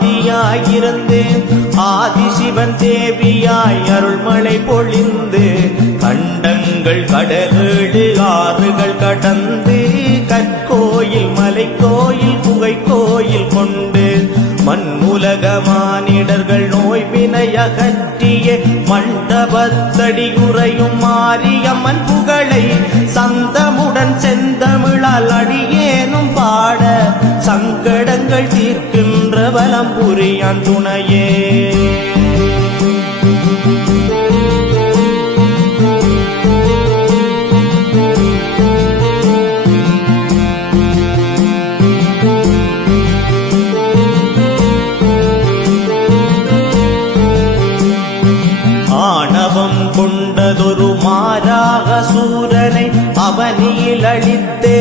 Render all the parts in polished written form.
ஆதியாயிருந்து ஆதிசிவன் தேவியாய் அருள்மழை பொழிந்து கண்டங்கள் கடலேடு ஆறுகள் கடந்து கற்கோயில் மலைக்கோயில் குகை கோயில் கொண்டு மண்ணுலக மானிடர்கள் நோய் வினையகற்றிய மண்டபத்தடியுறையும் மாரியம்மன் புகழை சந்தமுடன் செந்தமிழால் அடியேனும் பாட சங்கடங்கள் தீர்க்கின்ற வலம் புரியான் துணையே. கொண்டதொரு மாறாக சூரனை அவனியில் அழித்தே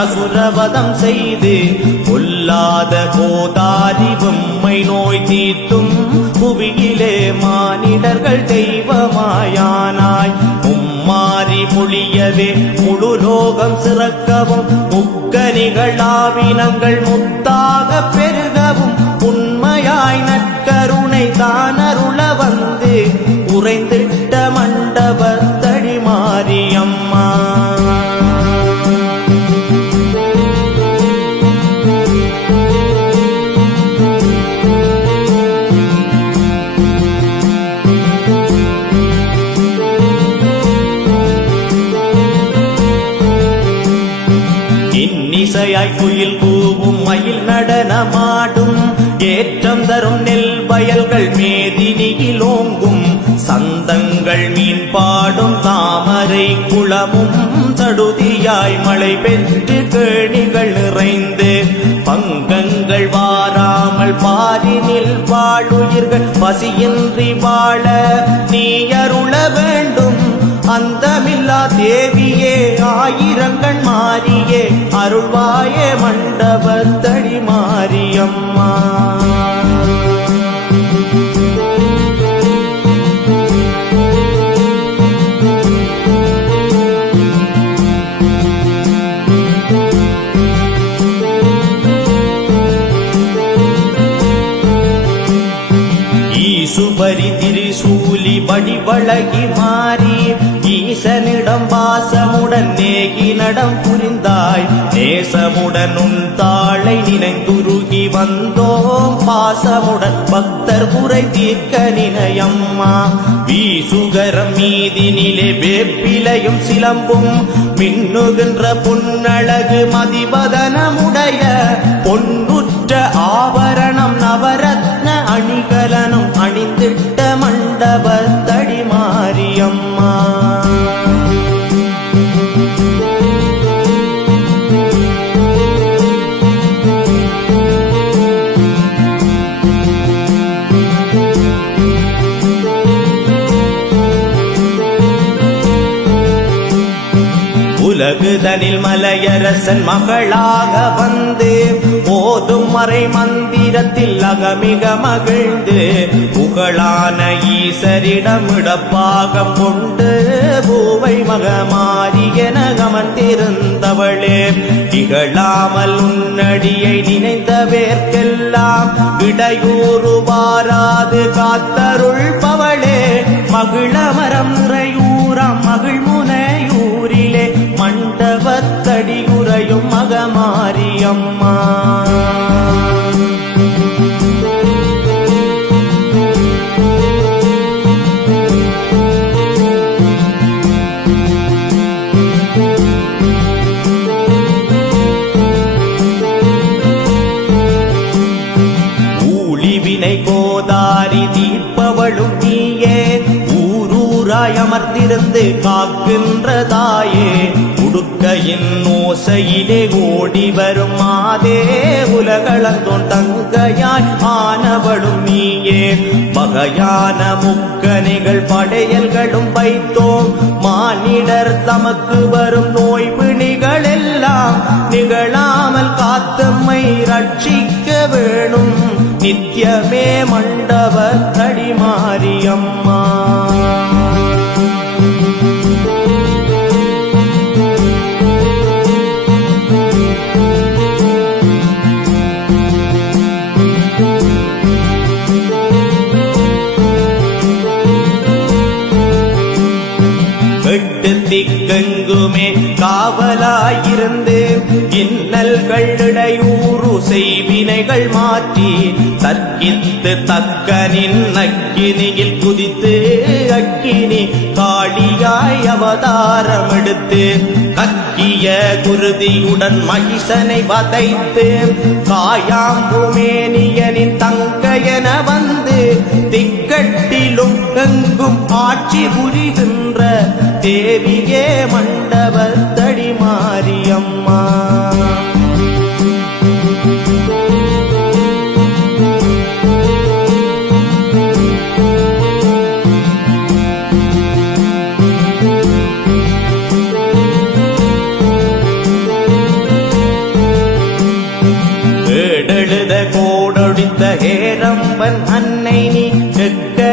அசுரவதம் செய்து கொல்லாத கோதாரி பொம்மை நோய் தீர்த்தும் புவியிலே மானிடர்கள் தெய்வமாயானாய் மும்மாறி மொழியவே முழு லோகம் சிறக்கவும் முக்கனிகளாவினங்கள் முத்தாக பெருகவும் உண்மையாய் நற்கருணை தானருள வந்து உறைந்திட்ட மண்டபத்தடி மாரியம்மா. இன்னிசையாய் குயில் கூவும் மயில் நடனமாடும் ஏற்றம் தரும் நெல் வயல்கள் மேதினியிலோங்கும் சந்தங்கள் மீன் பாடும் தாமரை குளமும் சடுதியாய் மழை பெற்று கேணிகள் நிறைந்து பங்கங்கள் வாராமல் பாரினில் வாழுயிர்கள் பசியின்றி வாழ நீ அருள வேண்டும் அந்தமில்லா தேவியே ஆயிரங்கள் மாறியே அருள்வாயே மண்டபத்தடி மாரியம்மா. ஈசுபரி திரிசூலி வடிவழகி மாறி ஈசனிடம் வாசமுடன் நேகி நடம் புரிந்தாய் நேசமுடன் உன் தாளை நினைந்துருகி வந்தோம் பாசமுடன் பக்தர் முறை தீர்க்க நினையம்மா. வீசுகரம் மீதினிலே வேப்பிலையும் சிலம்பும் மின்னுகின்ற புன்னழகு மதிபதனமுடைய பொன்னுற்ற ஆபரணம் நவரத்ன அணிகலனும் அணிந்திட்ட மண்டபத்தடி மாரியம்மா. உலகுதனில் மலையரசன் மகளாக வந்து ஓதும் மறை மந்திரத்தில் அகமிக மகிழ்ந்து புகழான ஈசரிடமிடப்பாக கொண்டு பூவை மகமாரி என அமர்ந்திருந்தவளே திகழாமல் உன்னடியை நினைந்தவேற்கெல்லாம் இடையூறு வாராது காத்தருள்பவளே மகிழமரம் நிறையூராம் மகிழ்முனையூரிலே மண்டபத்தடியுறையும் மகமாரியம்மா. ஊழிவினை கோதாரி தீர்ப்பவளும் நீயே ஊரூராய் அமர்ந்திருந்து காக்கின்றதாயே உடுக்கையின் ஓசையிலே ஓடி வரும் மாதே உலகளந்தோன் தங்கையாய் ஆனவளும் நீயே வகையான முக்கணிகள் படையல்களும் வைத்தோம் மானிடர் தமக்கு வரும் நோய் பிணிகள் எல்லாம் நிகழாமல் காத்தம்மை ரட்சிக்க வேணும் நித்தியமே மண்டபத்தடி மாரியம்மா. திக்கெங்குமே காவலாயிருந்து இன்னல்கள் இடையூறு செய்வினைகள் மாற்றி தற்கித்து தக்கனின் அக்கினியில் குதித்து அக்கினி காளியாய் அவதாரம் எடுத்து கக்கிய குருதியுடன் மகிஷனை வதைத்து காயாம்புமேனியனின் தங்கையென வந்து திக்கட்டிலும் எங்கும் ஆட்சி புரிகின்ற தேவியே மண்டபத்தடி மாரியம்மா. கோடொடித்த ஹேரம்பன் அன்னை நீ செக்கலாதேவியாய்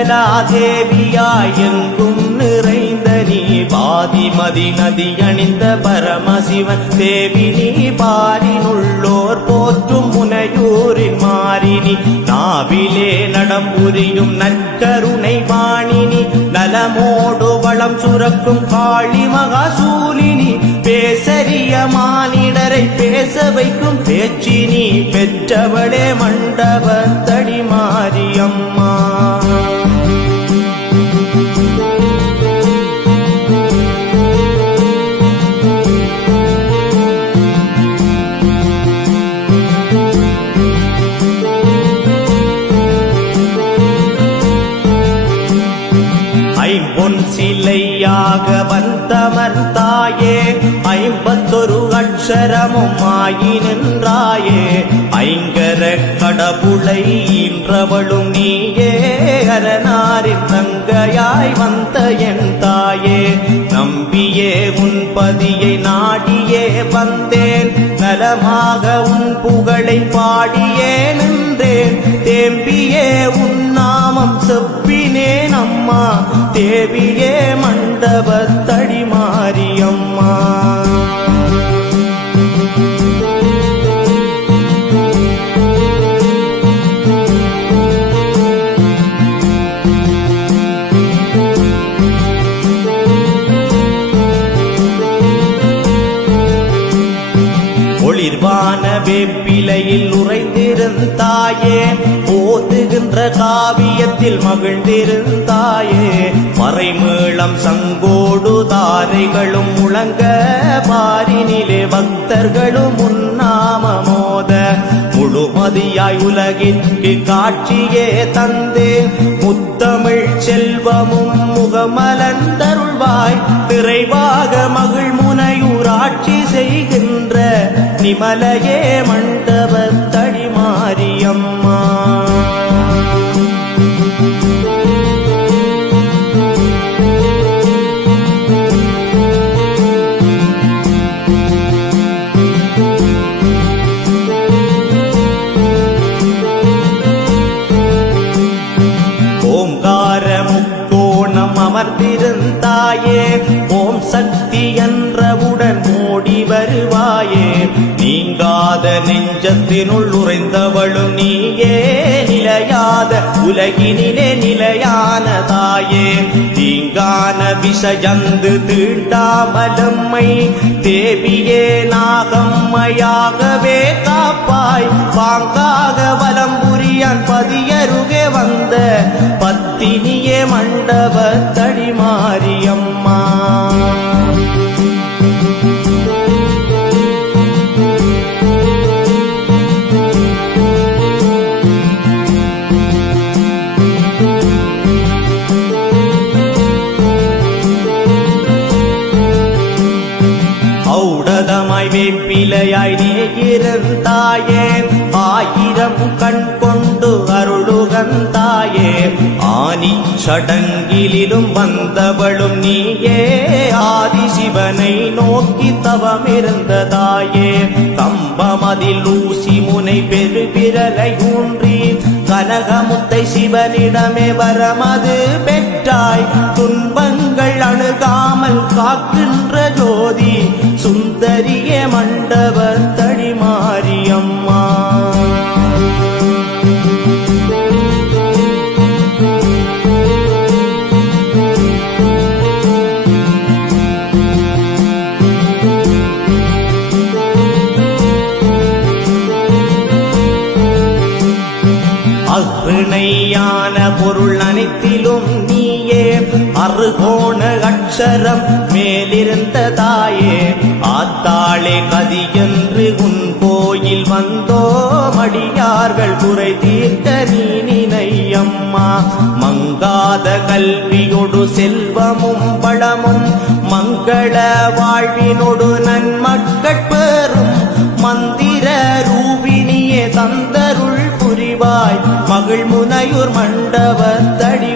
எங்கும் நிறைந்த நீ பாதிமதி நதி அணிந்த பரமசிவன் தேவி நீ பாரினுள்ளோர் போற்றும் முனையூரின் மாறினி நாவிலே நடம்புரியும் நற்கருணை வாணினி நலமோடு வளம் சுரக்கும் காளி மகாசூலினி பேசரிய மானிடரை பேச வைக்கும் பேச்சினி பெற்றவளே மண்டபத்தடி மாரியம்மா. ஐம்பொன் சிலையாக வந்தமர் தாயே 51 அக்ஷரமும் ஆயி நின்றாயே ஐங்கர கடவுளை ஈன்றவளும் நீயே அரணாரின் தங்கையாய் வந்த என் தாயே நம்பியே உன் பதியை நாடியே வந்தேன் நலமாக உன் புகழை பாடியே நின்றேன் தேம்பியே உன் நாமம் செப்பினேன் அம்மா தேவியே மண்டபத்தடி மாரியம்மா. ஒளிர்வான வேப்பிலையில் உறைந்திருந்தாயே ஓதுகின்ற காவியத்தில் மகிழ்ந்திருந்தாயே மறைமேளம் சங்கோடு தாரைகளும் முழங்க பாரினிலே பக்தர்களும் உன்னாம மோத முழுமதியாய் உலகிற்கு காட்சியே தந்தே முத்தமிழ் செல்வமும் முகமலர்ந்தருள்வாய் நிறைவாக மகிழ் முனையூராட்சி செய்கின்ற நிமலையே மண்டபத்தடி மாரியம்மா. ஓம்கார முக்கோணம் அமர்ந்திருந்தாயே ஓம் சக்தி என்றவுடன் ஓடி வருவாயே நீங்காத நெஞ்சத்தினுள் உறைந்தவளும் நீயே நிலையாத உலகினிலே நிலையான தாயே தீங்கான விஷயந்து தீண்டாமலம்மை தேவியே நாகம்மையாகவே காப்பாய் பாங்காக வலம் புரியான் பதியருகே வந்த பத்தினியே மண்டபத்தடி மாரியம்மா. ஔடதமாய் வேப்பிலையாய் நீ இருந்தாயே ஆயிரம் கண் கொண்டு அருளுகந்தாயே ஆனி சடங்கிலும் வந்தவளும் நீயே ஆதிசிவனை நோக்கி தவமிருந்ததாயே கம்பமதில் ஊசி முனை பெருவிரலை ஊன்றி கனகமுத்தை சிவனிடமே வரமது பெற்றாய் துன்பங்கள் அணுகாமல் காக்கின்ற ஜோதி சுந்தரிய மண்டபத்தடி மாரியம்மா. அனைத்திலும் நீயே அறுகோண அக்ஷரம் மேலிருந்த தாயே ஆத்தாளே கதி என்று உன் கோயில் வந்தோம் அடியார்கள் குறை தீர்க்க நீ நினையம்மா மங்காத கல்வியொடு செல்வமும் வளமும் மங்கள வாழ்வினொடு நன்மக்கள் பெறும் மந்திர ரூபிணியே தந்தருள் புரிவாய் மகிழ்முனையூர் மண்டபத்தடி